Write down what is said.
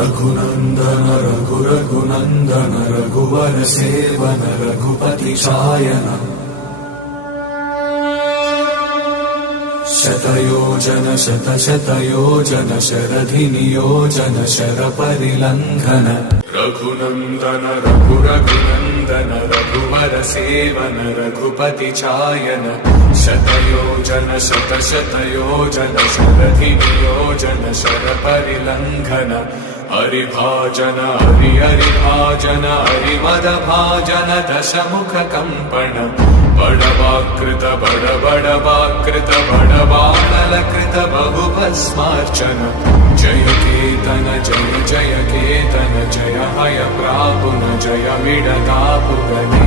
रघुनंदन रघुनंदन रघुवर seven Raghupati चायन शतयोजन शतशतयोजन शरधि नियोजन शरपरिलंघन रघुनंदन रघुनंदन रघुवर seven Raghupati चायन शतयोजन शतशतयोजन शरधि नियोजन शरपरिलंघन हरिभाजन हरिभाजन हरिमदभाजन दशमुख कंपन बड़वाकृत बड़वाकृत बड़वाणलकृत बहुभस्मार्चन जय केतन जय केतन जय हय प्रापुन जय मिडतापुगने।